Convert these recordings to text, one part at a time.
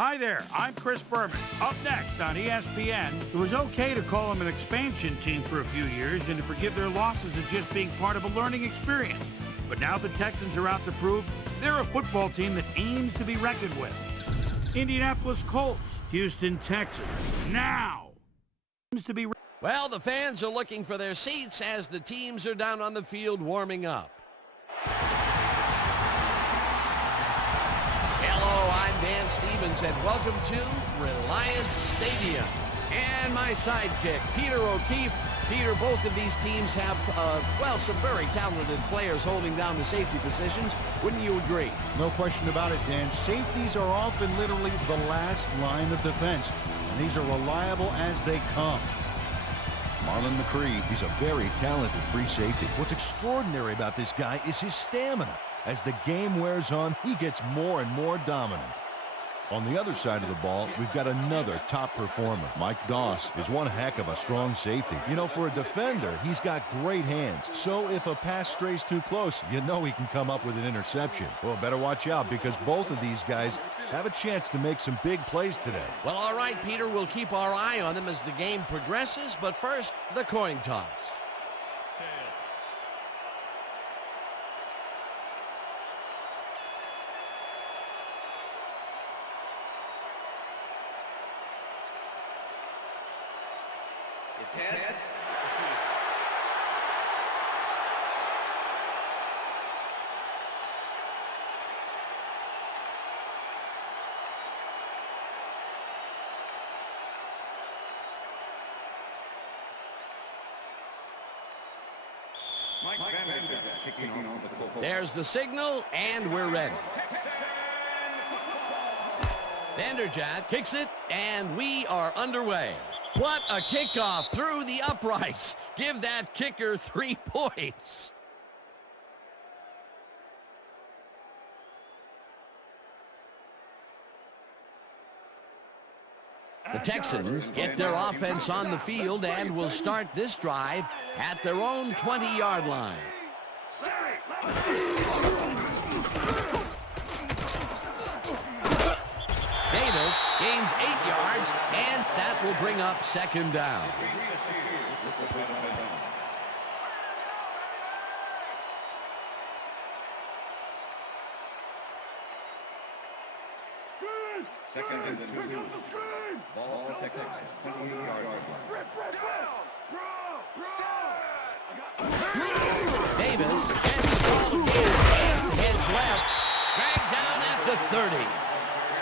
Hi there, I'm Chris Berman. Up next on ESPN, it was okay to call them an expansion team for a few years and to forgive their losses as just being part of a learning experience. But now the Texans are out to prove they're a football team that aims to be reckoned with. Indianapolis Colts, Houston Texans. Now aims to be. Well, the fans are looking for their seats as the teams are down on the field warming up. Hello, I'm Dan Stevens, and welcome to Reliance Stadium. And my sidekick, Peter O'Keefe. Peter, both of these teams have, some very talented players holding down the safety positions. Wouldn't you agree? No question about it, Dan. Safeties are often literally the last line of defense, and these are reliable as they come. Marlon McCree, he's a very talented free safety. What's extraordinary about this guy is his stamina. As the game wears on, he gets more and more dominant. On the other side of the ball, we've got another top performer. Mike Doss is one heck of a strong safety. You know, for a defender, he's got great hands. So if a pass strays too close, you know he can come up with an interception. Well, better watch out because both of these guys have a chance to make some big plays today. Well, all right, Peter, we'll keep our eye on them as the game progresses. But first, the coin toss. Heads. There's the signal, and we're ready. Vanderjagt kicks it, and we are underway. What a kickoff through the uprights. Give that kicker 3 points. The Texans get their offense on the field and will start this drive at their own 20-yard line. Davis gains 8 yards, and that will bring up second down. Second and 2. Ball Texans, 28-yard line. Davis gets the ball again and heads left. Dragged down at the 30.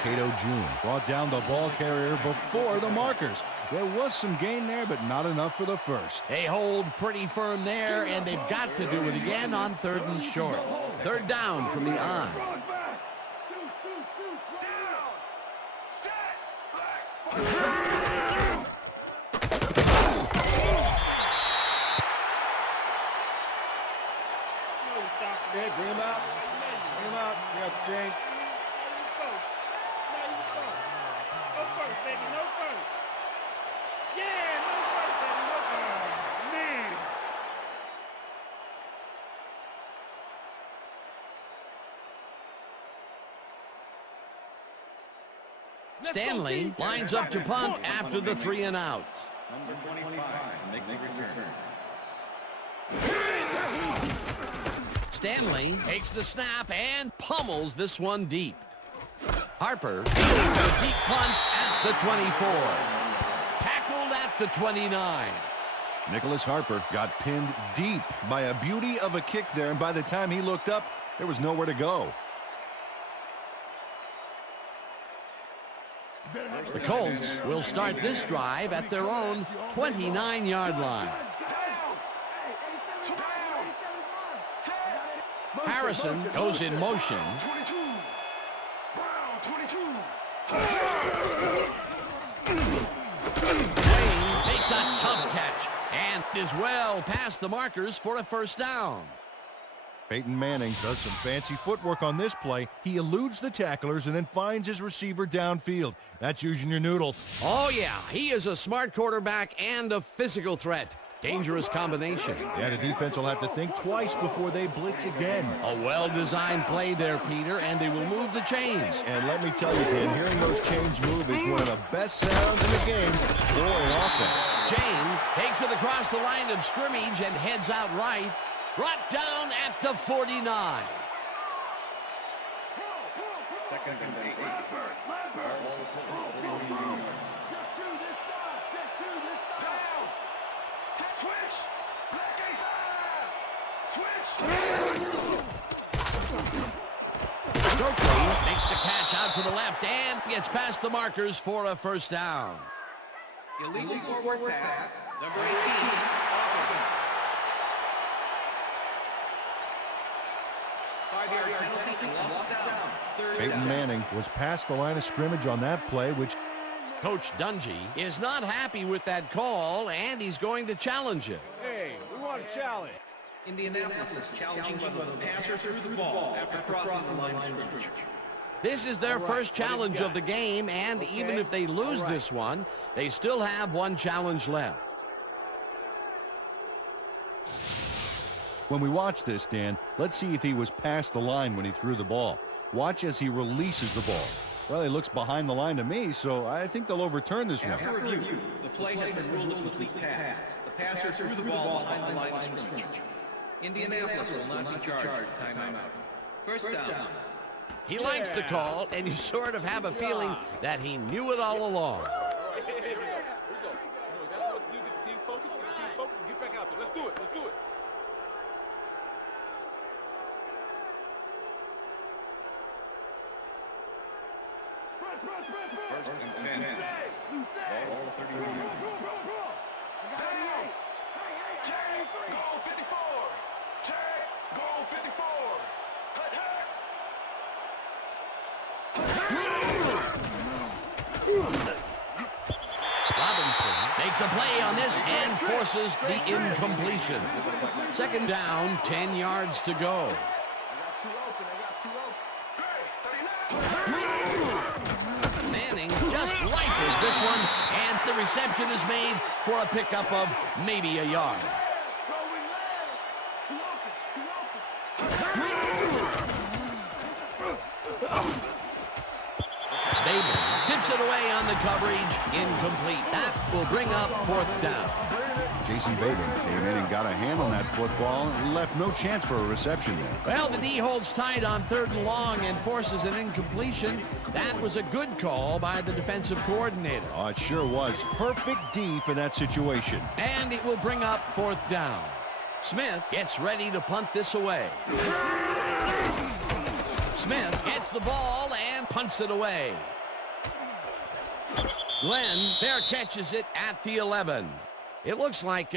Cato Jr. brought down the ball carrier before the markers. There was some gain there, but not enough for the first. They hold pretty firm there, and they've got to do it again on 3rd and short. 3rd down from the on. Okay, bring him out. Bring him out. You got the change. No first, baby, no first. Yeah, no first, baby, no first. Man. Stanley lines up to punt after the 3 and out. Number 25 to make the return. Stanley takes the snap and pummels this one deep. Harper takes a deep punt at the 24. Tackled at the 29. Nicholas Harper got pinned deep by a beauty of a kick there, and by the time he looked up, there was nowhere to go. The Colts will start this drive at their own 29-yard line. Harrison goes in motion. Wayne makes a tough catch and is well past the markers for a first down. Peyton Manning does some fancy footwork on this play. He eludes the tacklers and then finds his receiver downfield. That's using your noodle. Oh, yeah, he is a smart quarterback and a physical threat. Dangerous combination. Yeah, the defense will have to think twice before they blitz again. A well-designed play there, Peter, and they will move the chains. And let me tell you, Dan, hearing those chains move is one of the best sounds in the game for an offense. James takes it across the line of scrimmage and heads out right. Brought down at the 49. Second and 8. Ball Colts 41. Stokely makes the catch out to the left and gets past the markers for a first down. Illegal forward pass. Number 18. Peyton Manning was past the line of scrimmage on that play, which Coach Dungy is not happy with that call, and he's going to challenge it. Hey, we want a challenge. Indianapolis is challenging whether the passer threw the ball after crossing the line of scrimmage. This is their first challenge of the game, and even if they lose this one, they still have one challenge left. when we watch this, Dan, let's see if he was past the line when he threw the ball. Watch as he releases the ball. Well, he looks behind the line to me, so I think they'll overturn this one. After review, the play has been ruled a complete pass. The passer threw the ball behind the line of scrimmage. Indianapolis will not be charged with timeout. First down. He likes the call, and you sort of have a feeling that he knew it all along. First and 10. Ball 31. Goal 54. Check. Goal 54. Robinson makes a play on this and forces the incompletion. Second down, 10 yards to go. Manning just rifles this one, and the reception is made for a pickup of maybe a yard. David tips it away on the coverage, incomplete. That will bring up fourth down. Jason Bateman came in and got a hand on that football and left no chance for a reception there. Well, the D holds tight on 3rd and long and forces an incompletion. That was a good call by the defensive coordinator. Oh, it sure was. Perfect D for that situation. And it will bring up fourth down. Smith gets ready to punt this away. Smith gets the ball and punts it away. Glenn there catches it at the 11. It looks like,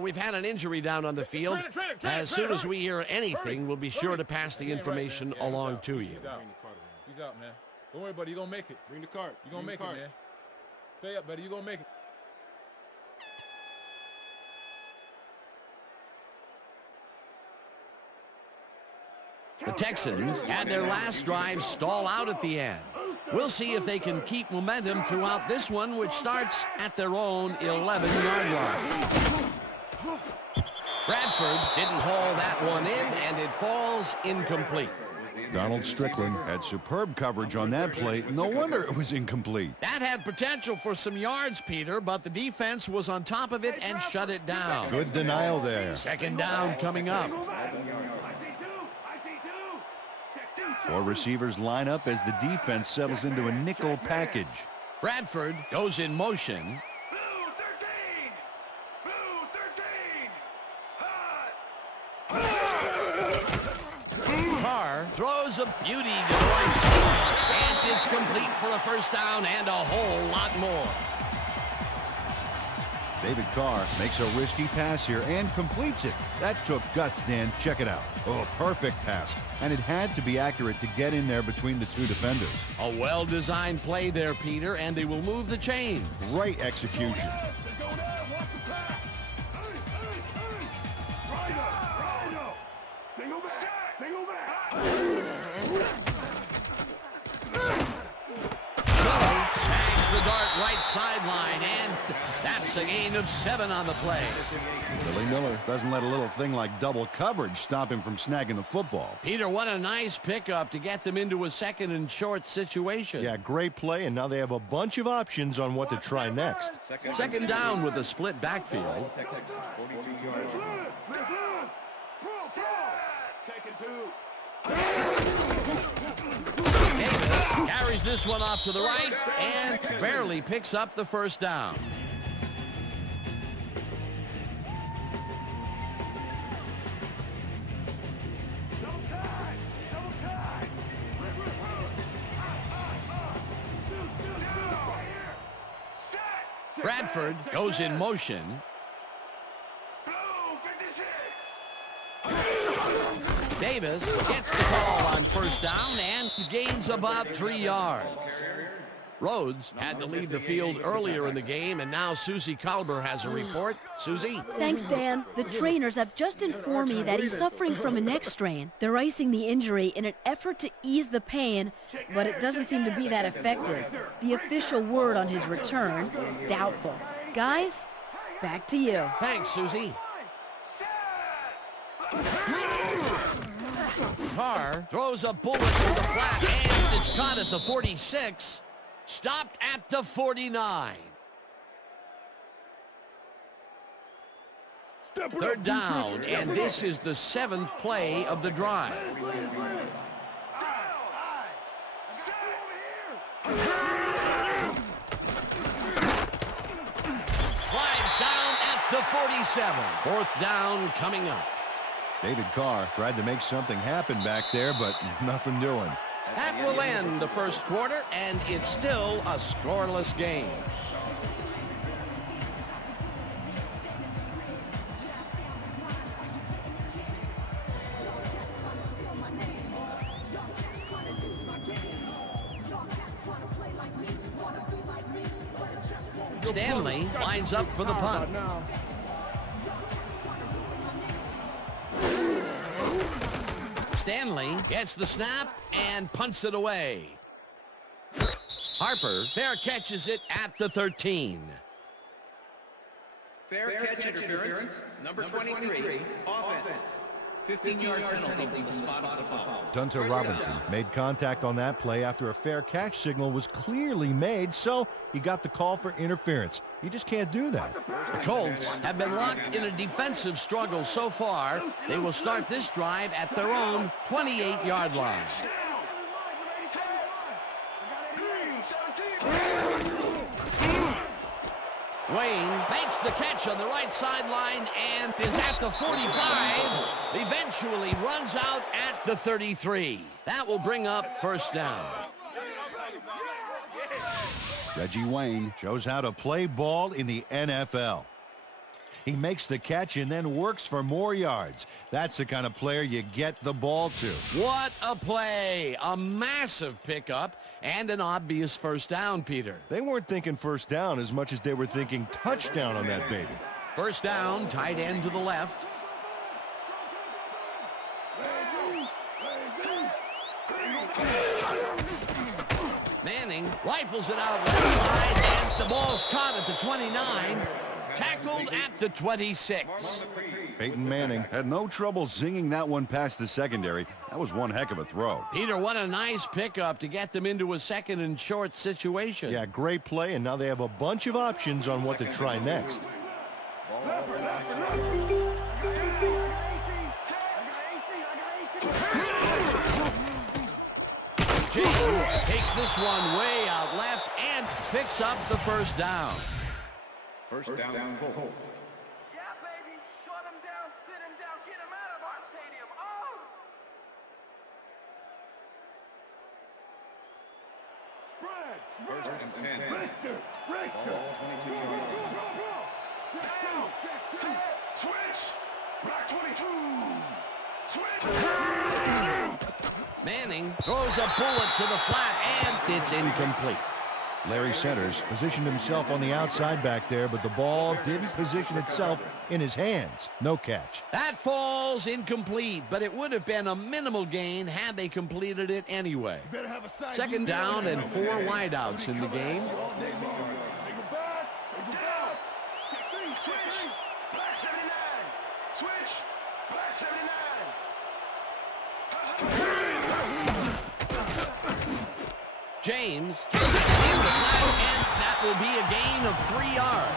we've had an injury down on the field. As soon as we hear anything, we'll be sure to pass the information along to you. He's out, man. Don't worry, buddy. You're going to make it. Bring the cart. You're going to make it, man. Stay up, buddy. You're going to make it. The Texans had their last drive stall out at the end. We'll see if they can keep momentum throughout this one, which starts at their own 11-yard line. Bradford didn't haul that one in, and it falls incomplete. Donald Strickland had superb coverage on that play. No wonder it was incomplete. That had potential for some yards, Peter, but the defense was on top of it and shut it down. Good denial there. Second down coming up. 4 receivers line up as the defense settles into a nickel package. Bradford goes in motion. Carr throws a beauty to the right side, and it's complete for a first down and a whole lot more. David Carr makes a risky pass here and completes it. That took guts, Dan. Check it out. Oh, perfect pass. And it had to be accurate to get in there between the 2 defenders. A well-designed play there, Peter, and they will move the chain. Great execution. the dart right sideline, and that's a gain of 7 on the play. Billy Miller doesn't let a little thing like double coverage stop him from snagging the football. Peter, what a nice pickup to get them into a 2nd and short situation. Yeah, great play, and now they have a bunch of options on what to try next. 2nd down with a split backfield. Texans, 42-yard line. Davis carries this one off to the right and barely picks up the 1st down. Bradford goes in motion. Davis gets the call on 1st down and gains about 3 yards. Rhodes had to leave the field earlier in the game, and now Susie Colber has a report. Susie? Thanks, Dan. The trainers have just informed me that he's suffering from a neck strain. They're icing the injury in an effort to ease the pain, but it doesn't seem to be that effective. The official word on his return, doubtful. Guys, back to you. Thanks, Susie. Carr throws a bullet to the flat, and it's caught at the 46. Stopped at the 49. 3rd down, and this is the 7th play of the drive. Flags down at the 47. 4th down coming up. David Carr tried to make something happen back there, but nothing doing. That will end the 1st quarter, and it's still a scoreless game. Stanley lines up for the punt. Stanley gets the snap and punts it away. Harper fair catches it at the 13. Fair catch interference, number 23, offense. 15-yard penalty from the spot of the foul. Dunta Robinson made contact on that play after a fair catch signal was clearly made, so he got the call for interference. You just can't do that. The Colts have been locked in a defensive struggle so far. They will start this drive at their own 28-yard line. Wayne makes the catch on the right sideline and is at the 45. Eventually runs out at the 33. That will bring up 1st down. Reggie Wayne shows how to play ball in the NFL. He makes the catch and then works for more yards. That's the kind of player you get the ball to. What a play. A massive pickup and an obvious 1st down, Peter. They weren't thinking 1st down as much as they were thinking touchdown on that baby. 1st down, tight end to the left. Manning rifles it out left side, and the ball's caught at the 29. Tackled at the 26. Peyton Manning had no trouble zinging that one past the secondary. That was one heck of a throw. Peter, what a nice pickup to get them into a 2nd and short situation. Yeah, great play, and now they have a bunch of options on what to try next. James takes this one way out left and picks up the 1st down. First down, Colts. Yeah, baby. Shut him down, sit him down, get him out of our stadium. Oh! First and 10. Ball 22-yard line. Down, set, switch. Block 22. Switch. Manning throws a bullet to the flat, and it's incomplete. Larry Centers positioned himself on the outside back there, but the ball didn't position itself in his hands. No catch. That falls incomplete, but it would have been a minimal gain had they completed it anyway. 2nd down and 4 wideouts in the game. James gets it in the flag, and that will be a gain of 3 yards.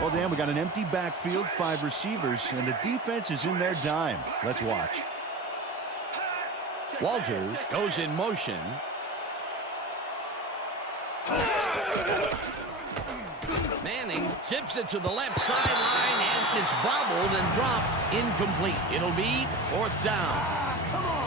Well, Dan, we got an empty backfield, 5 receivers, and the defense is in their dime. Let's watch. Walters goes in motion. Manning zips it to the left sideline, and it's bobbled and dropped incomplete. It'll be 4th down.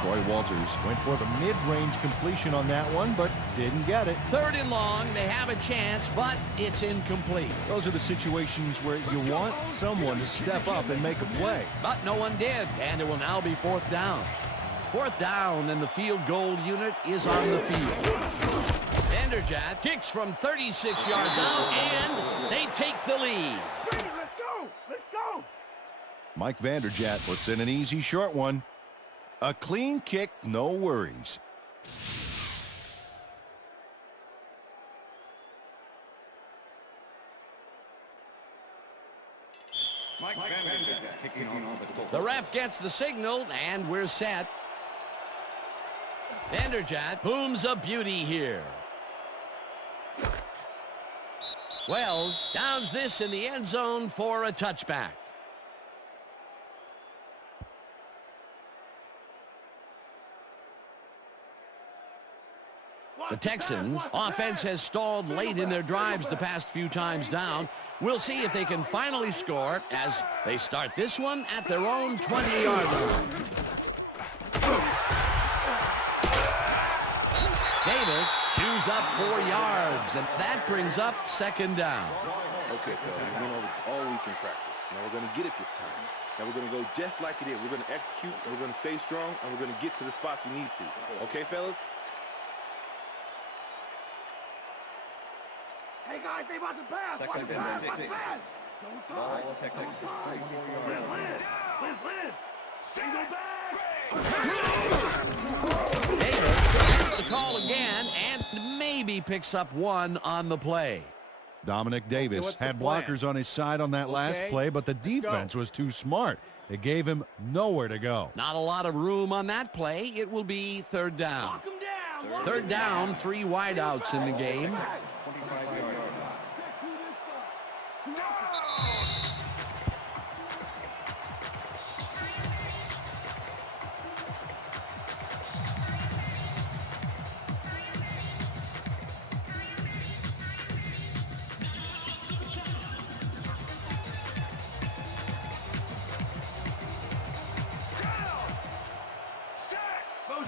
Troy Walters went for the mid-range completion on that one, but didn't get it. 3rd and long. They have a chance, but it's incomplete. Those are the situations where you want someone to step up and make a play. But no one did, and it will now be 4th down. 4th down, and the field goal unit is on the field. Vanderjagt kicks from 36 yards out, and they take the lead. Let's go! Let's go! Mike Vanderjagt puts in an easy short one. A clean kick, no worries. The ref gets the signal, and we're set. Vanderjagt booms a beauty here. Wells downs this in the end zone for a touchback. The Texans' offense has stalled late in their drives the past few times down. We'll see if they can finally score as they start this one at their own 20-yard line. Davis chews up 4 yards, and that brings up 2nd down. Okay, fellas, we've been over this all week in practice. Now we're going to get it this time. Now we're going to go just like it is. We're going to execute, and we're going to stay strong, and we're going to get to the spots we need to. Okay, fellas? Hey guys, they about to pass! Watch the pass! Watch the pass! Ball, Texans, 24 yards. Liz! Single back! Davis gets the call again and maybe picks up 1 on the play. Dominic Davis had blockers on his side on that last play, but the defense was too smart. It gave him nowhere to go. Not a lot of room on that play. It will be 3rd down. 3rd down, 3 wideouts in the game. 25 yards.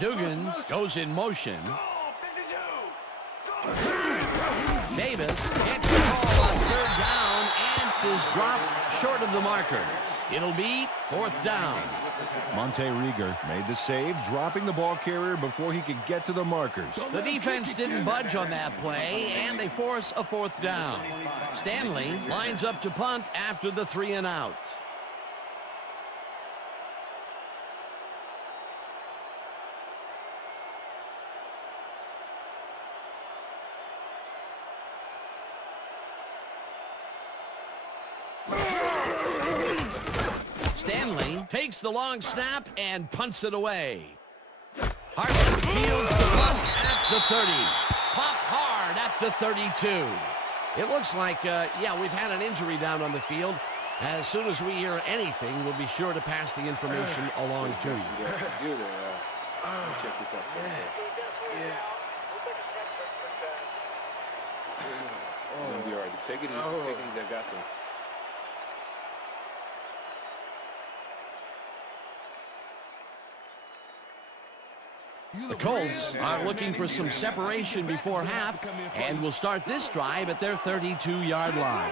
Dugans goes in motion. Davis gets the call on 3rd down and is dropped short of the markers. It'll be 4th down. Monte Rieger made the save, dropping the ball carrier before he could get to the markers. The defense didn't budge on that play, and they force a 4th down. Stanley lines up to punt after the 3 and out. Stanley takes the long snap and punts it away. Hartman fields the punt at the 30. Popped hard at the 32. It looks like, we've had an injury down on the field. As soon as we hear anything, we'll be sure to pass the information along to you. You're there. Let me check this out. You're going to be all right. Just take it easy. Take it easy. I got some. The Colts are looking for some separation before half and will start this drive at their 32-yard line.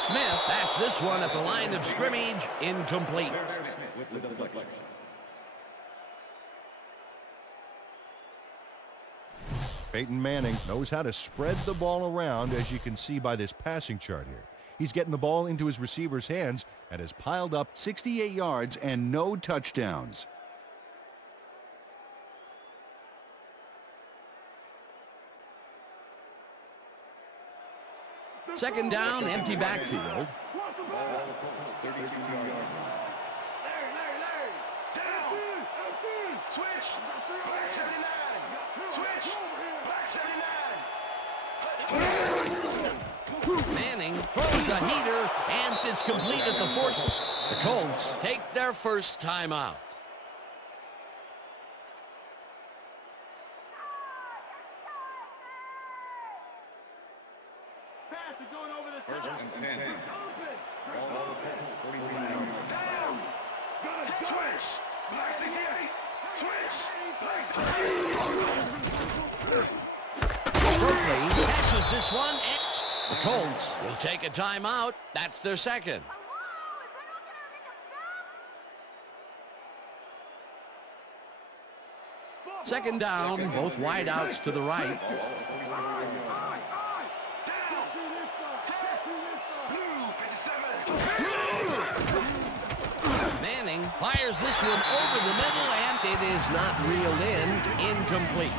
Smith bats this one at the line of scrimmage, incomplete. With the deflection. Peyton Manning knows how to spread the ball around, as you can see by this passing chart here. He's getting the ball into his receiver's hands and has piled up 68 yards and no touchdowns. Second down, empty backfield. Larry. Down. Switch. Black 79. Switch. Black 79. Manning throws a heater, and it's complete at the 40. The Colts take their first timeout. First and 10. All the Colts, 43 yards. Down. Switch. Black 68. Switch. Black 68. Berkeley catches this one, and the Colts will take a timeout. That's their second. Second down, both wideouts to the right. Manning fires this one over the middle, and it is not reeled in. Incomplete.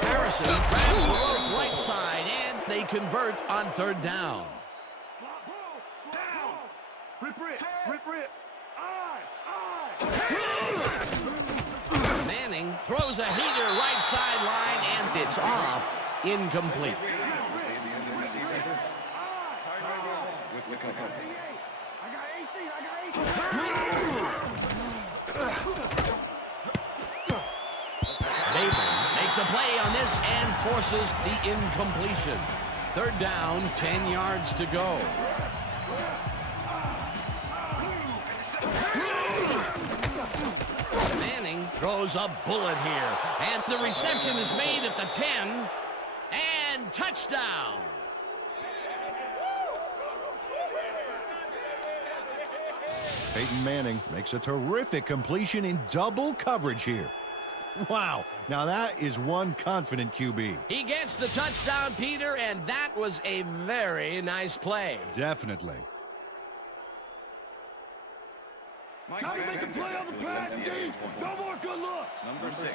Harrison grabs the rope right side, and they convert on third down. Manning throws a heater right sideline, and it's off. Incomplete. Bateman makes a play on this and forces the incompletion. Third down, 10 yards to go. Manning throws a bullet here, and the reception is made at the 10, and touchdown. Peyton Manning makes a terrific completion in double coverage here. Wow, now that is one confident QB. He gets the touchdown, Peter, and that was a very nice play. Definitely. Time to make a play on the pass, D. No more good looks. Number 6.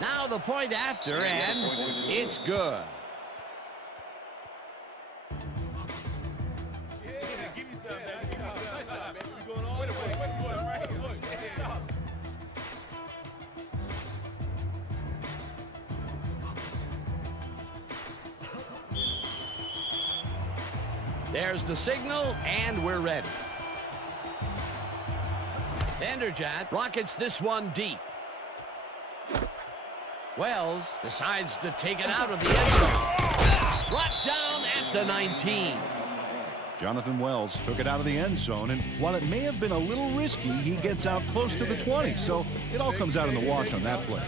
Now the point after, and it's good. There's the signal, and we're ready. Vanderjagt rockets this one deep. Wells decides to take it out of the end zone. Brought down at the 19. Jonathan Wells took it out of the end zone, and while it may have been a little risky, he gets out close to the 20, so it all comes out in the wash on that play.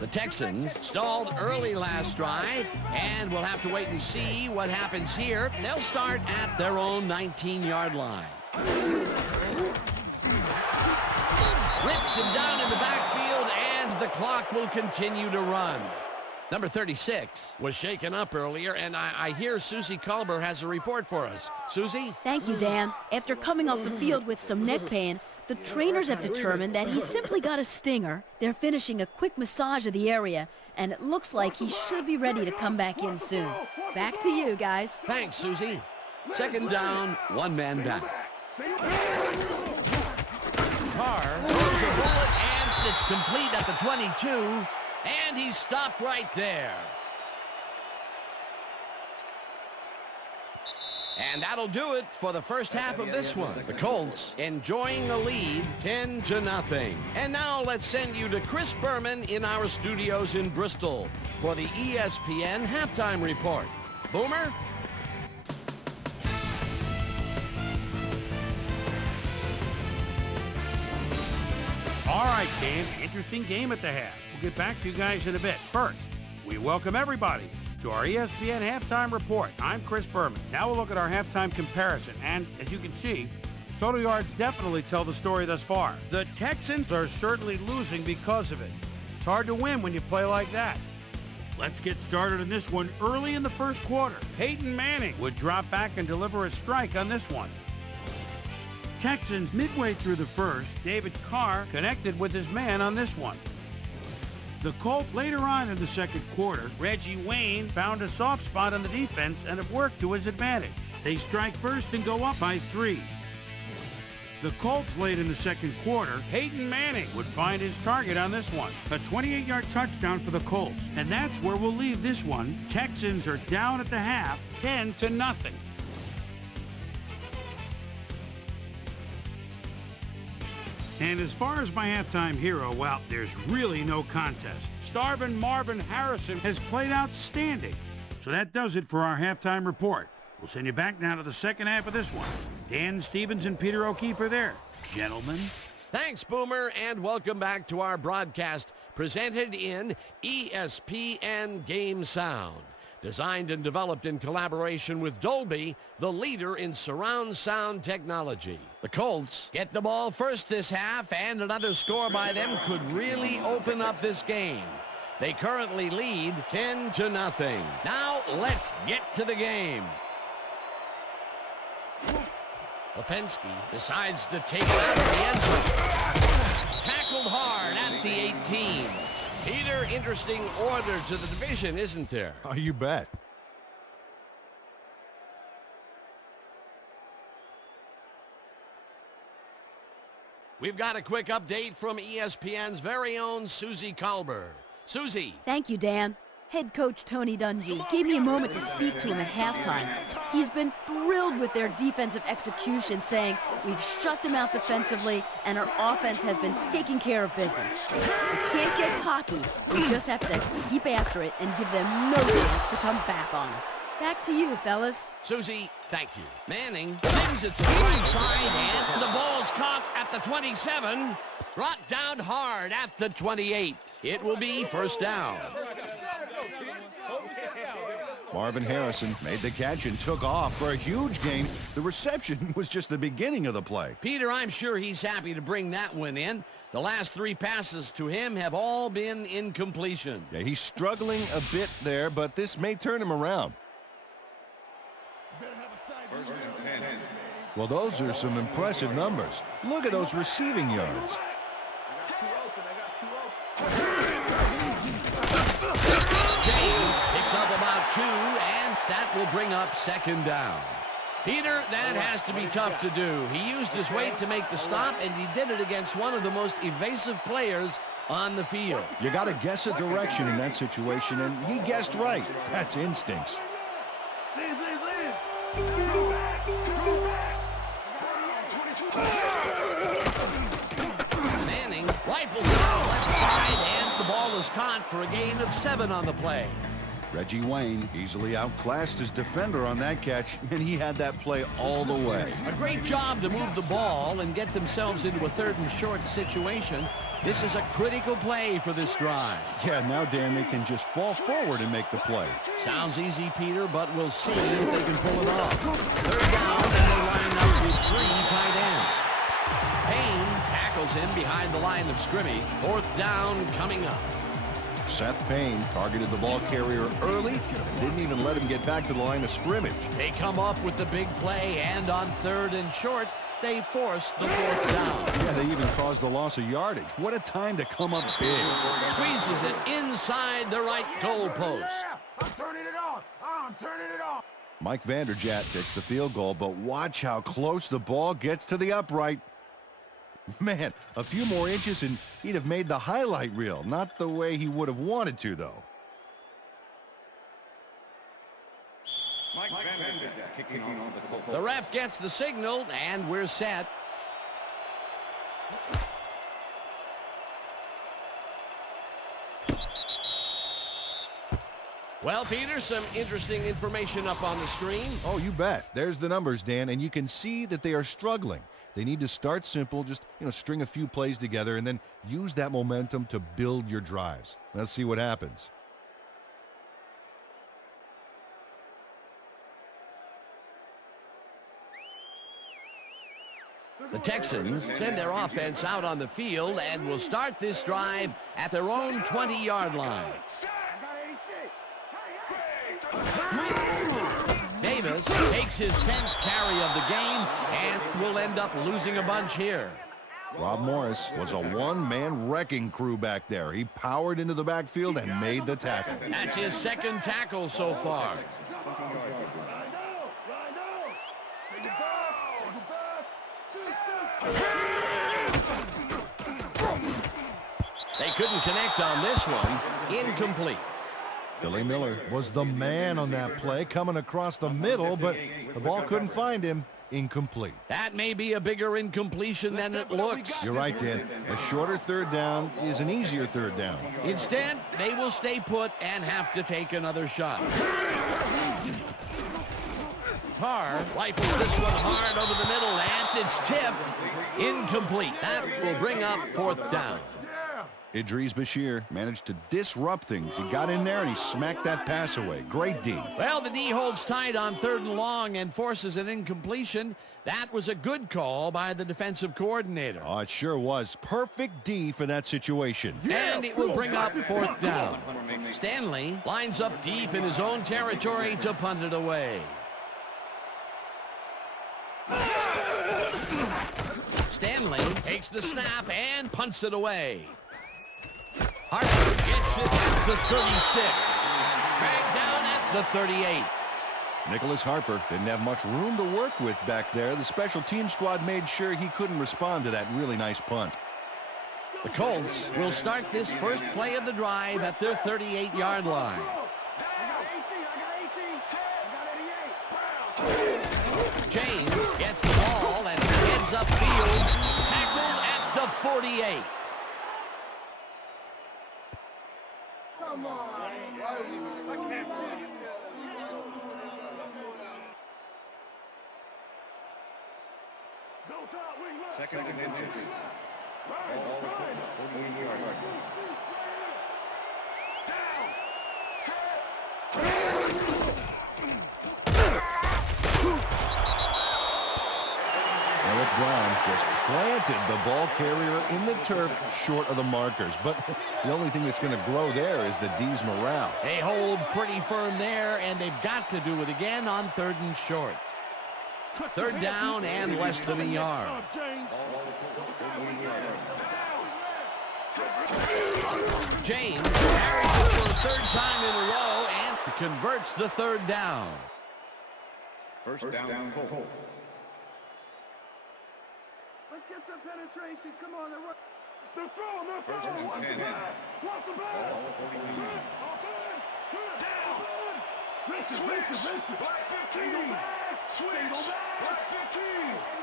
The Texans stalled early last drive, and we'll have to wait and see what happens here. They'll start at their own 19-yard line. Rips him down in the backfield, and the clock will continue to run. Number 36 was shaken up earlier, and I hear Susie Culber has a report for us. Susie? Thank you, Dan. After coming off the field with some neck pain, the trainers have determined that he simply got a stinger. They're finishing a quick massage of the area, and it looks like he should be ready to come back in soon. Back to you, guys. Thanks, Susie. Second down, one man back. Carr throws a bullet, and it's complete at the 22, and he's stopped right there. And that'll do it for the first half of this one. The Colts enjoying the lead 10-0. And now let's send you to Chris Berman in our studios in Bristol for the ESPN halftime report. Boomer? All right, Dan, interesting game at the half. We'll get back to you guys in a bit. First, We welcome everybody to our ESPN Halftime Report. I'm Chris Berman. Now we'll look at our halftime comparison. And as you can see, total yards definitely tell the story thus far. The Texans are certainly losing because of it. It's hard to win when you play like that. Let's get started on this one early in the first quarter. Peyton Manning would drop back and deliver a strike on this one. Texans midway through the first, David Carr connected with his man on this one. The Colts later on in the second quarter, Reggie Wayne found a soft spot on the defense and have worked to his advantage. They strike first and go up by 3. The Colts late in the second quarter, Peyton Manning would find his target on this one. A 28-yard touchdown for the Colts. And that's where we'll leave this one. Texans are down at the half, 10-0. And as far as my halftime hero, well, there's really no contest. Starvin' Marvin Harrison has played outstanding. So that does it for our halftime report. We'll send you back now to the second half of this one. Dan Stevens and Peter O'Keefe are there. Gentlemen. Thanks, Boomer, and welcome back to our broadcast presented in ESPN Game Sound. Designed and developed in collaboration with Dolby, the leader in surround sound technology. The Colts get the ball first this half, and another score by them could really open up this game. They currently lead 10-0. Now, let's get to the game. Lipinski decides to take it out of the end zone. Tackled hard at the 18. Peter, interesting order to the division, isn't there? Oh, you bet. We've got a quick update from ESPN's very own Susie Kalber. Susie. Thank you, Dan. Head coach Tony Dungy gave me a moment to speak to him at halftime. He's been thrilled with their defensive execution, saying, "We've shut them out defensively, and our offense has been taking care of business. We can't get cocky. We just have to keep after it and give them no chance to come back on us." Back to you, fellas. Susie, thank you. Manning sends it to the right side, and the ball's caught at the 27. Brought down hard at the 28. It will be first down. Marvin Harrison made the catch and took off for a huge gain. The reception was just the beginning of the play. Peter, I'm sure he's happy to bring that one in. The last 3 passes to him have all been incompletion. Yeah, he's struggling a bit there, but this may turn him around. Well, those are some impressive numbers. Look at those receiving yards. James picks up about 2, and that will bring up second down. Peter, that has to be tough to do. He used his weight to make the stop, and he did it against one of the most evasive players on the field. You got to guess a direction in that situation, and he guessed right. That's instincts. Manning rifles it out left side, and the ball is caught for a gain of 7 on the play. Reggie Wayne easily outclassed his defender on that catch, and he had that play all the way. A great job to move the ball and get themselves into a 3rd and short situation. This is a critical play for this drive. Yeah, now, Dan, they can just fall forward and make the play. Sounds easy, Peter, but we'll see if they can pull it off. 3rd down, and they line up with 3 tight ends. Payne tackles him behind the line of scrimmage. 4th down coming up. Seth Payne targeted the ball carrier early and didn't even let him get back to the line of scrimmage. They come up with the big play, and on 3rd and short, they force the 4th down. Yeah, they even caused a loss of yardage. What a time to come up big. Squeezes it inside the right goalpost. I'm turning it on. I'm turning it on. Mike Vanderjagt takes the field goal, but watch how close the ball gets to the upright. Man, a few more inches and he'd have made the highlight reel. Not the way he would have wanted to, though. The ref gets the signal, and we're set. Well, Peter, some interesting information up on the screen. Oh, you bet. There's the numbers, Dan, and you can see that they are struggling. They need to start simple, just, string a few plays together and then use that momentum to build your drives. Let's see what happens. The Texans send their offense out on the field and will start this drive at their own 20-yard line. Davis takes his 10th carry of the game and will end up losing a bunch here. Rob Morris was a one-man wrecking crew back there. He powered into the backfield and made the tackle. That's his second tackle so far. They couldn't connect on this one. Incomplete. Billy Miller was the man on that play, coming across the middle, but the ball couldn't find him. Incomplete. That may be a bigger incompletion than it looks. You're right, Dan. A shorter third down is an easier third down. Instead, they will stay put and have to take another shot. Carr rifles this one hard over the middle, and it's tipped. Incomplete. That will bring up fourth down. Idris Bashir managed to disrupt things. He got in there and he smacked that pass away. Great D. Well, the D holds tight on 3rd and long and forces an incompletion. That was a good call by the defensive coordinator. Oh, it sure was. Perfect D for that situation. And it will bring up 4th down. Stanley lines up deep in his own territory to punt it away. Stanley takes the snap and punts it away. Harper gets it at the 36. Dragged down at the 38. Nicholas Harper didn't have much room to work with back there. The special team squad made sure he couldn't respond to that really nice punt. The Colts will start this first play of the drive at their 38-yard line. James gets the ball and heads upfield. Tackled at the 48. Come on. Second and inches. Ball Colts, 48-yard line. Eric Brown just planted the ball carrier in the turf short of the markers. But the only thing that's going to grow there is the D's morale. They hold pretty firm there, and they've got to do it again on 3rd and short. 3rd down and less than a yard. James carries it for the 3rd time in a row and converts the 3rd down. First down, Colts. Let's get some penetration. Come on. They're throwing. First and 10. What's the ball? Ball 49. Down. Switch. Black 15. Switch. Black 15.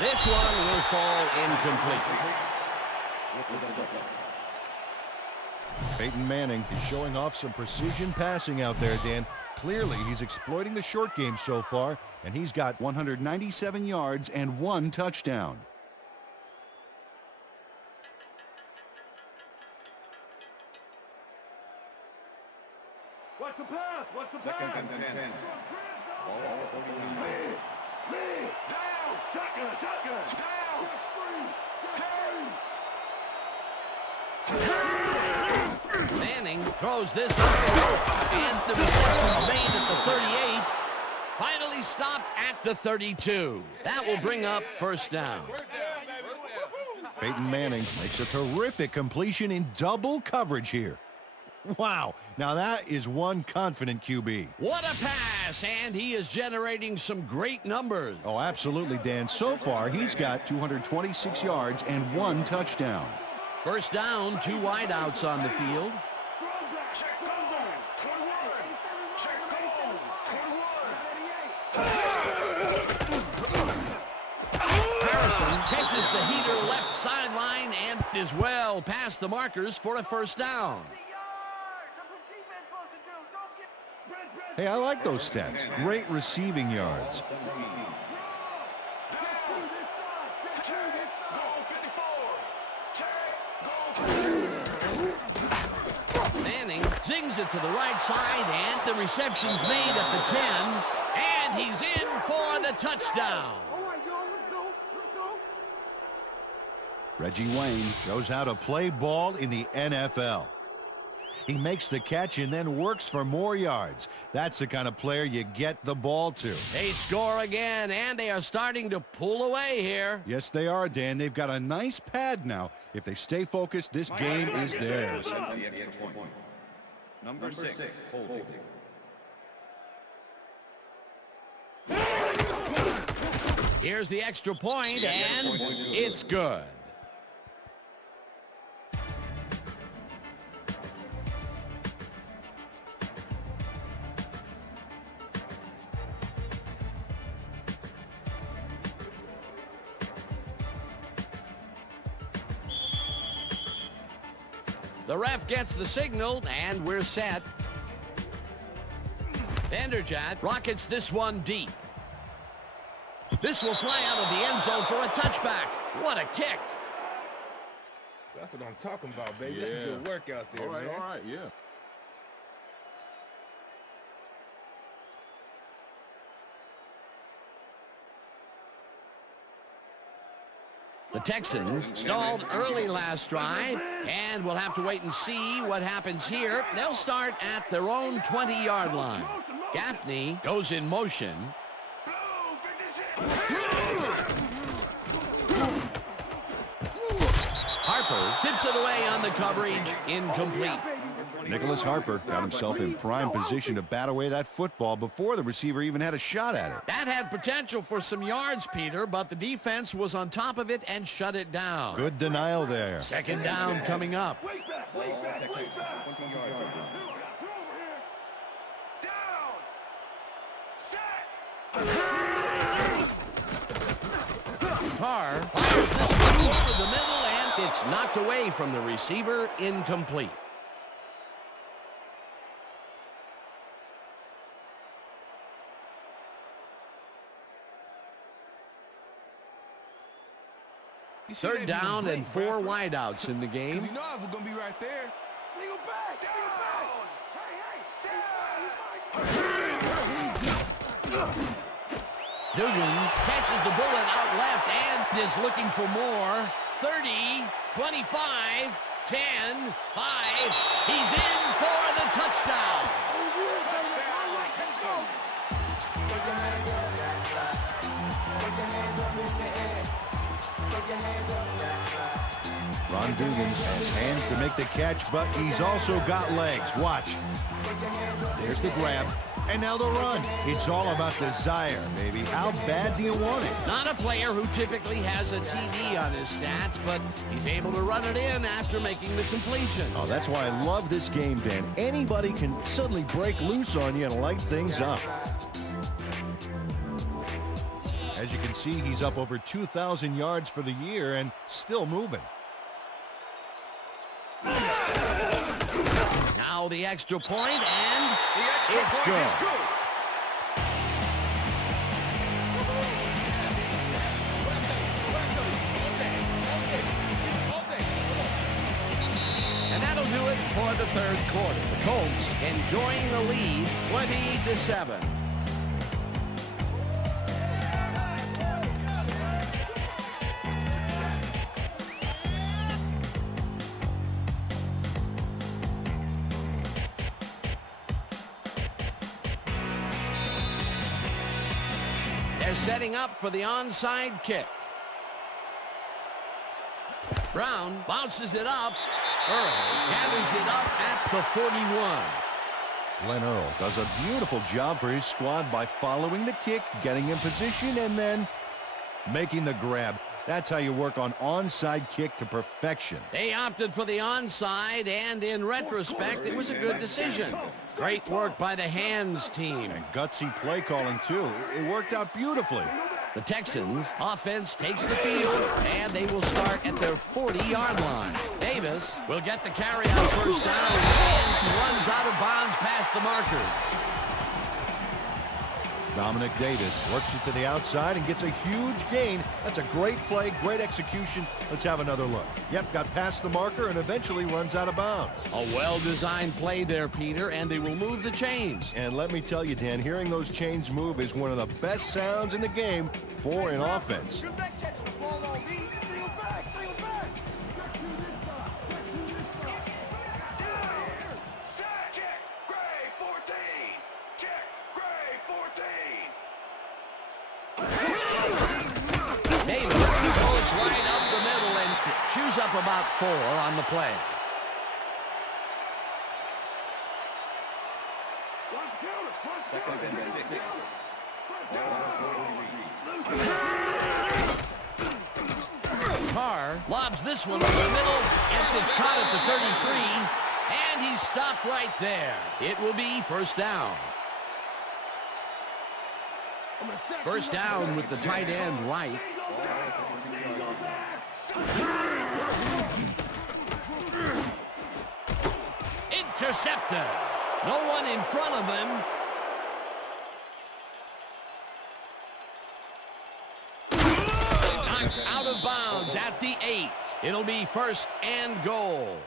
This one will fall incomplete. Peyton Manning is showing off some precision passing out there, Dan. Clearly, he's exploiting the short game so far, and he's got 197 yards and 1 touchdown. Watch the pass. Second and 10. Ball 49. Lead. Down. Shotgun. Down. Manning throws this up, and the reception's made at the 38. Finally stopped at the 32. That will bring up 1st down. Peyton Manning makes a terrific completion in double coverage here. Wow, now that is one confident QB. What a pass, and he is generating some great numbers. Oh, absolutely, Dan. So far, he's got 226 yards and 1 touchdown. 1st down, 2 wideouts on the field. Harrison catches the heater left sideline and is well past the markers for a 1st down. Hey, I like those stats. Great receiving yards. Manning zings it to the right side, and the reception's made at the 10. And he's in for the touchdown. All right, y'all, let's go. Let's go. Reggie Wayne shows how to play ball in the NFL. He makes the catch and then works for more yards. That's the kind of player you get the ball to. They score again, and they are starting to pull away here. Yes, they are, Dan. They've got a nice pad now. If they stay focused, this game is theirs. Number 6, holding. Here's the extra point, and it's good. The ref gets the signal, and we're set. Vanderjagt rockets this one deep. This will fly out of the end zone for a touchback. What a kick. That's what I'm talking about, baby. Yeah. That's a good work out there, man. All right, yeah. The Texans stalled early last drive, and we'll have to wait and see what happens here. They'll start at their own 20-yard line. Gaffney goes in motion. Harper tips it away on the coverage, incomplete. Nicholas Harper got himself in prime position to bat away that football before the receiver even had a shot at it. That had potential for some yards, Peter, but the defense was on top of it and shut it down. Good denial there. Second down coming up. Carr fires this one over the middle, and it's knocked away from the receiver, incomplete. Third down and 4 wideouts in the game. You know I was going to be right there. Legal back. Legal back. Hey, Dugans catches the bullet out left and is looking for more. 30, 25, 10, 5. He's in for the touchdown. Ron Dugans has hands to make the catch, but he's also got legs. Watch. There's the grab. And now the run. It's all about desire, baby. How bad do you want it? Not a player who typically has a TD on his stats, but he's able to run it in after making the completion. Oh, that's why I love this game, Dan. Anybody can suddenly break loose on you and light things up. As you can see, he's up over 2,000 yards for the year and still moving. Now the extra point, and it's good. And that'll do it for the third quarter. The Colts enjoying the lead, 20-7. They're setting up for the onside kick. Brown bounces it up. Earl gathers it up at the 41. Glenn Earl does a beautiful job for his squad by following the kick, getting in position, and then making the grab. That's how you work on onside kick to perfection. They opted for the onside, and in retrospect, it was a good decision. Great work by the hands team. And gutsy play calling, too. It worked out beautifully. The Texans offense takes the field, and they will start at their 40-yard line. Davis will get the carry on first down and runs out of bounds past the markers. Dominic Davis works it to the outside and gets a huge gain. That's a great play, great execution. Let's have another look. Yep, got past the marker and eventually runs out of bounds. A well-designed play there, Peter, and they will move the chains. And let me tell you, Dan, hearing those chains move is one of the best sounds in the game for an offense. Davis goes right up the middle and chews up about 4 on the play. Second and 6. Carr lobs this one over the middle, and it's caught at the 33, and he's stopped right there. It will be first down. First down with the tight end right. Intercepted. No one in front of him. Knocked out of bounds at the 8. It'll be first and goal.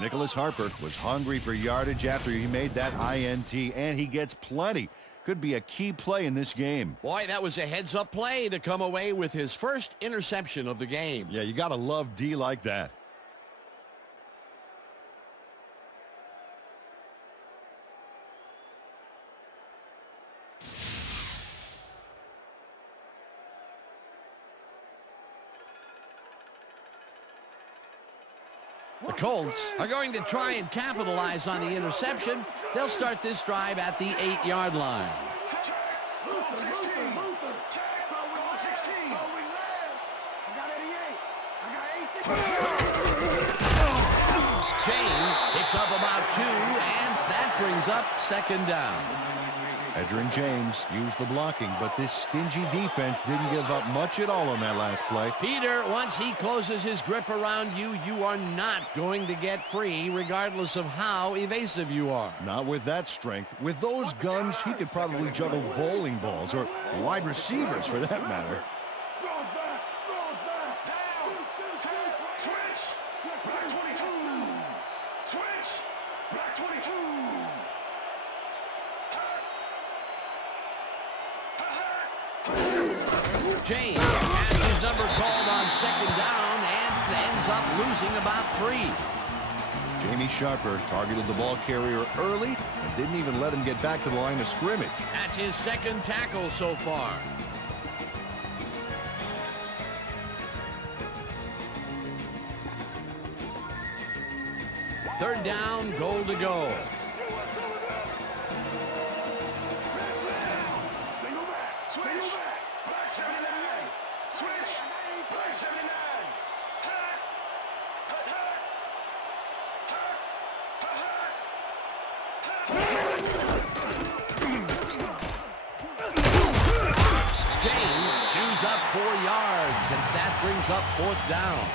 Nicholas Harper was hungry for yardage after he made that INT, and he gets plenty. Could be a key play in this game. Boy, that was a heads-up play to come away with his first interception of the game. Yeah, you got to love D like that. The Colts are going to try and capitalize on the interception. They'll start this drive at the 8-yard line. James picks up about 2, and that brings up second down. Edgerrin James used the blocking, but this stingy defense didn't give up much at all on that last play. Peter, once he closes his grip around you, you are not going to get free, regardless of how evasive you are. Not with that strength. With those guns, he could probably juggle bowling balls, or wide receivers for that matter. James has his number called on second down and ends up losing about 3. Jamie Sharper targeted the ball carrier early and didn't even let him get back to the line of scrimmage. That's his second tackle so far. Third down, goal to go. James chews up 4 yards, and that brings up 4th down.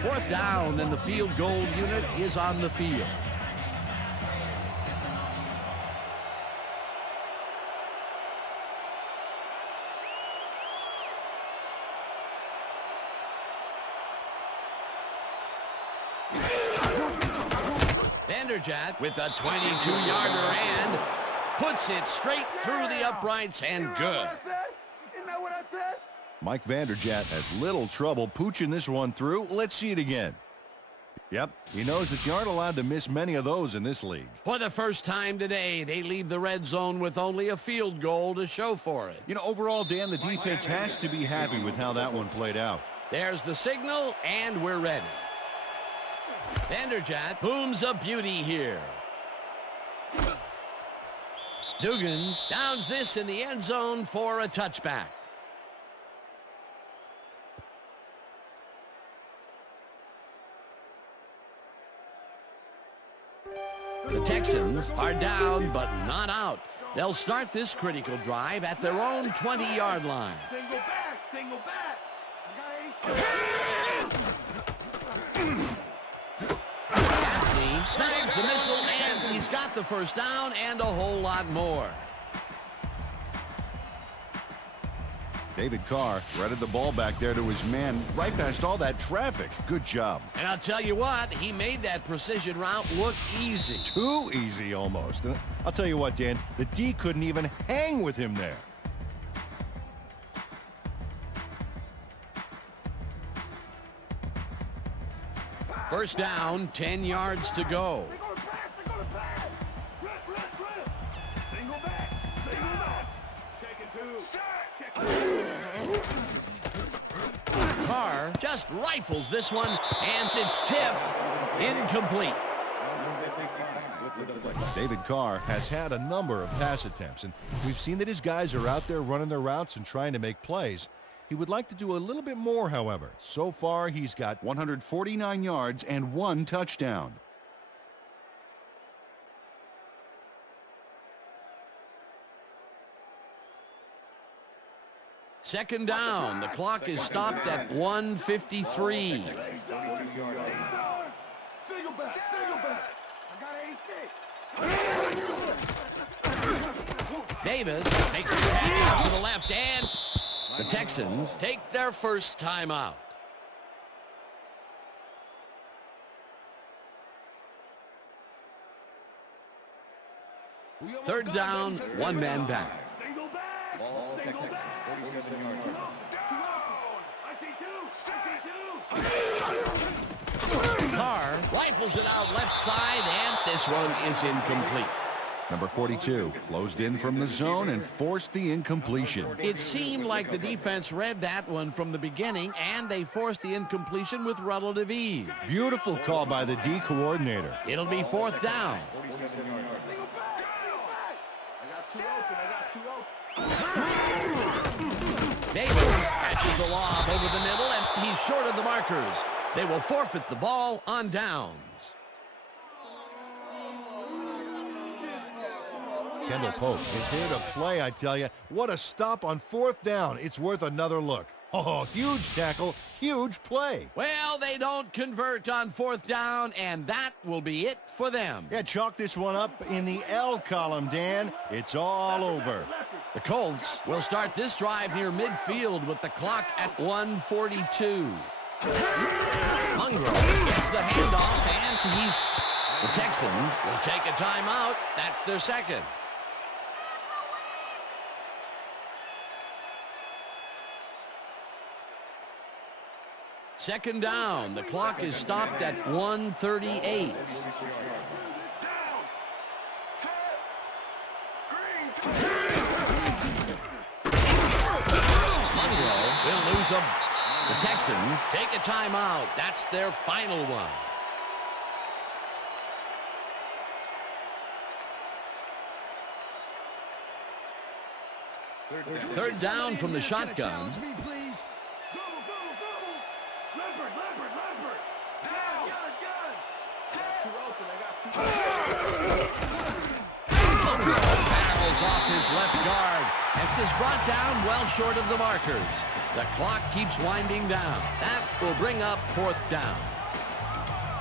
Fourth down, and the field goal unit is on the field. Vanderjagt with a 22-yarder and puts it straight through the uprights and good. Isn't that what I said? Mike Vanderjagt has little trouble pooching this one through. Let's see it again. Yep, he knows that you aren't allowed to miss many of those in this league. For the first time today, they leave the red zone with only a field goal to show for it. You know, overall, Dan, the defense has to be happy with how that one played out. There's the signal, and we're ready. Vanderjagt booms a beauty here. Dugans downs this in the end zone for a touchback. The Texans are down but not out. They'll start this critical drive at their own 20-yard line. Single back, single back. Anthony snags the missile, and he's got the first down and a whole lot more. David Carr threaded the ball back there to his man right past all that traffic. Good job. And I'll tell you what, he made that precision route look easy. Too easy almost. And I'll tell you what, Dan, the D couldn't even hang with him there. First down, 10 yards to go. They're going to pass, they're going to pass. Rip. Single back, single back. Check it two. Carr just rifles this one, and it's tipped. Incomplete. David Carr has had a number of pass attempts, and we've seen that his guys are out there running their routes and trying to make plays. He would like to do a little bit more, however. So far, he's got 149 yards and 1 touchdown. Second down. The clock is stopped at 1:53. Single back. I got 86. Davis makes the catch out to the left, and the Texans take their first timeout. Third down, one man back. Single back. Ball, Single Texans, back. 47-yard line. Carr rifles it out left side, and this one is incomplete. Number 42 closed in from the zone and forced the incompletion. It seemed like the defense read that one from the beginning, and they forced the incompletion with relative ease. beautiful call by the D coordinator. It'll be fourth down. 47-yard line. Davis catches the lob over the middle, and he's short of the markers. They will forfeit the ball on downs. Kendall Pope is here to play, I tell you. What a stop on fourth down. It's worth another look. Oh, huge tackle, huge play. Well, they don't convert on fourth down, and that will be it for them. Yeah, chalk this one up in the L column, Dan. It's all over. The Colts will start this drive near midfield with the clock at 1:42. Mungro gets the handoff, and the Texans will take a timeout. That's their second. Second down. The clock is stopped at 1:38. Mungro will lose him. The Texans take a timeout. That's their final one. Third down from the shotgun. Barrels off his left guard and is brought down well short of the markers. The clock keeps winding down. That will bring up fourth down.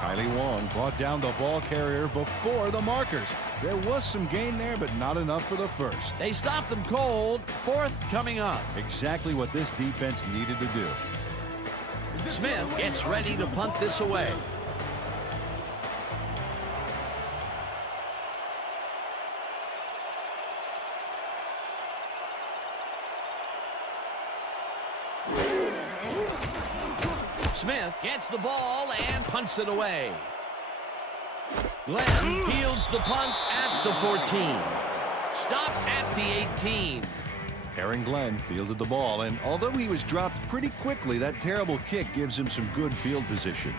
Kylie Wong brought down the ball carrier before the markers. There was some gain there, but not enough for the first. They stopped them cold. Fourth coming up. Exactly what this defense needed to do. Smith gets ready to punt this away. Smith gets the ball and punts it away. Glenn fields the punt at the 14. Stop at the 18. Aaron Glenn fielded the ball, and although he was dropped pretty quickly, that terrible kick gives him some good field position.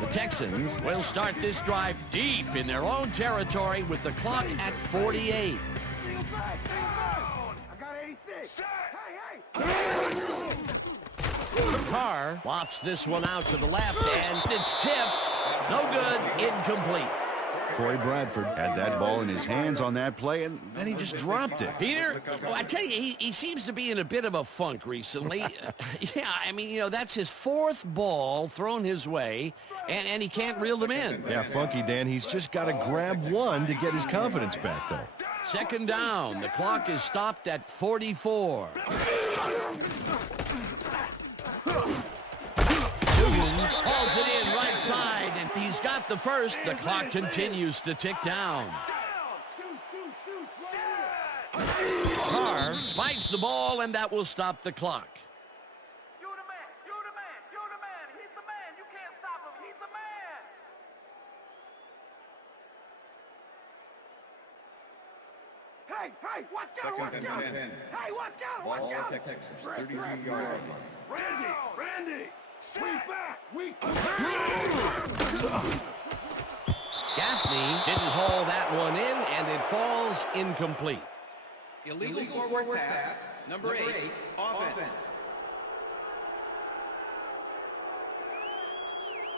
The Texans will start this drive deep in their own territory with the clock at 48. Carr lofts this one out to the left, and it's tipped. No good, incomplete. Corey Bradford had that ball in his hands on that play, and then he just dropped it. Peter, well, I tell you, he seems to be in a bit of a funk recently. Yeah, I mean, that's his fourth ball thrown his way, and he can't reel them in. Yeah, funky, Dan. He's just got to grab one to get his confidence back, though. Second down. The clock is stopped at 44. Hauls it in right side, and he's got the first. The clock continues to tick down. Carr spikes the ball, and that will stop the clock. You're the man. You're the man. You're the man. He's the man. You can't stop him. He's the man. Hey, watch out, watch out. Hey, watch out, watch out. Texans, 33-yard line. Randy. Sweep back. Gaffney didn't haul that one in, and it falls incomplete. Illegal forward pass, number 8, offense.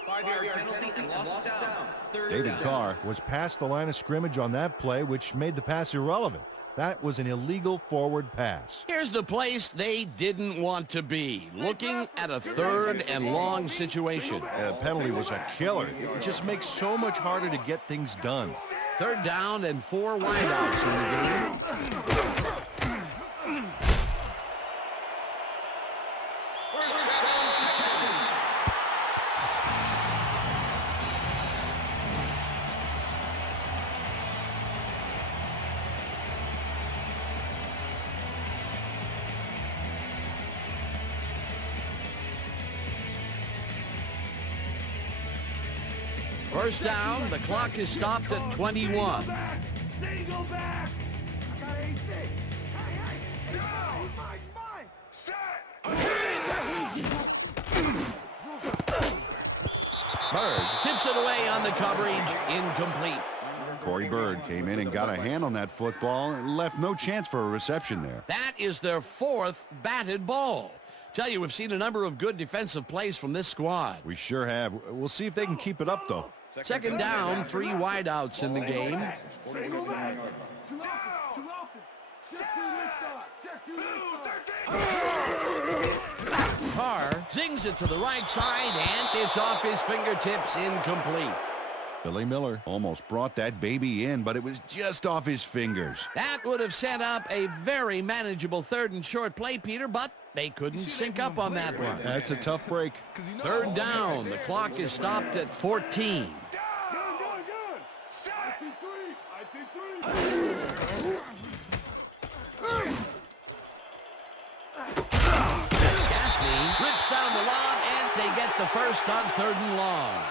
5-yard penalty and lost down. David Carr was past the line of scrimmage on that play, which made the pass irrelevant. That was an illegal forward pass. Here's the place they didn't want to be, looking at a third and long situation. The penalty was a killer. It just makes so much harder to get things done. Third down and 4 wideouts in the game. First down, the clock is stopped at 21. Single back. I got AC. Hey, Bird tips it away on the coverage, incomplete. Corey Bird came in and got a hand on that football and left no chance for a reception there. That is their fourth batted ball. Tell you, we've seen a number of good defensive plays from this squad. We sure have. We'll see if they can keep it up, though. Second down, 3 wideouts in the game. Single back. Too open. Check two Carr zings it to the right side, and it's off his fingertips, incomplete. Billy Miller almost brought that baby in, but it was just off his fingers. That would have set up a very manageable third and short play, Peter, but they couldn't sync up on that one. That's a tough break. Third down, the clock is stopped at 14. Gaffney rips down the lob, and they get the first on third and long.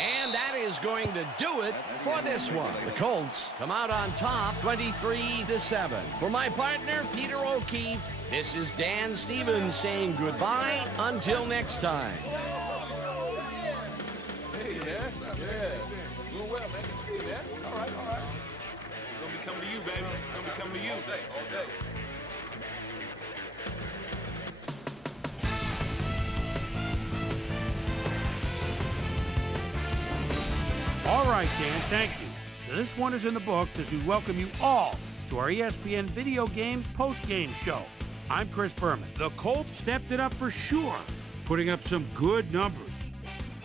And that is going to do it for this one. The Colts come out on top 23-7. For my partner, Peter O'Keefe, this is Dan Stevens saying goodbye until next time. Hey, man. Yeah. Doing well, man. Good to see you, man. All right. Gonna be coming to you, baby. Gonna be coming to you all day. All right, Dan, thank you. So this one is in the books as we welcome you all to our ESPN Video Games post-game show. I'm Chris Berman. The Colts stepped it up for sure, putting up some good numbers.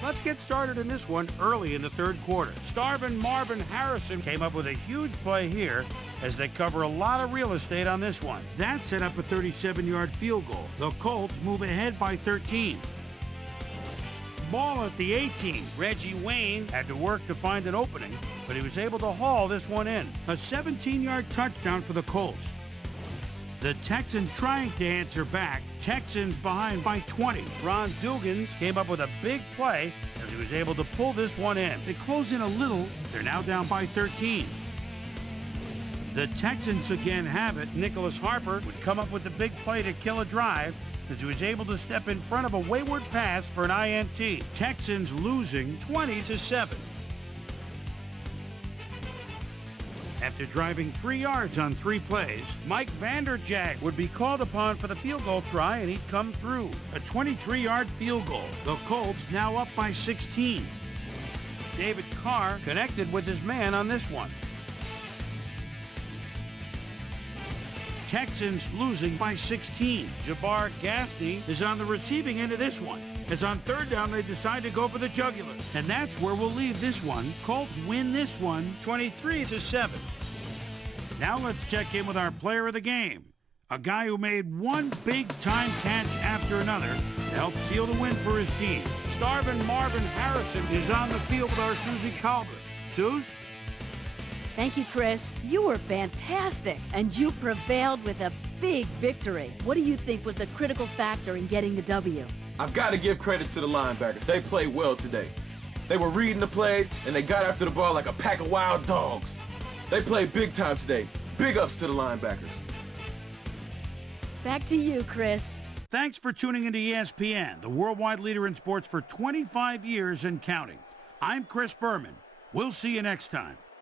Let's get started in this one early in the third quarter. Starvin Marvin Harrison came up with a huge play here as they cover a lot of real estate on this one. That set up a 37-yard field goal. The Colts move ahead by 13. Ball at the 18. Reggie Wayne had to work to find an opening, but he was able to haul this one in. A 17-yard touchdown for the Colts. The Texans trying to answer back. Texans behind by 20. Ron Dugans came up with a big play as he was able to pull this one in. They close in a little. They're now down by 13. The Texans again have it. Nicholas Harper would come up with the big play to kill a drive as he was able to step in front of a wayward pass for an INT. Texans losing 20-7. After driving 3 yards on 3 plays, Mike Vanderjagt would be called upon for the field goal try, and he'd come through. A 23-yard field goal. The Colts now up by 16. David Carr connected with his man on this one. Texans losing by 16. Jabbar Gaffney is on the receiving end of this one, as on 3rd down they decide to go for the jugular. And that's where we'll leave this one. Colts win this one 23-7. Now let's check in with our player of the game, a guy who made one big-time catch after another to help seal the win for his team. Starvin' Marvin Harrison is on the field with our Susie Colbert. Suze? Thank you, Chris. You were fantastic, and you prevailed with a big victory. What do you think was the critical factor in getting the W? I've got to give credit to the linebackers. They played well today. They were reading the plays, and they got after the ball like a pack of wild dogs. They played big time today. Big ups to the linebackers. Back to you, Chris. Thanks for tuning into ESPN, the worldwide leader in sports for 25 years and counting. I'm Chris Berman. We'll see you next time.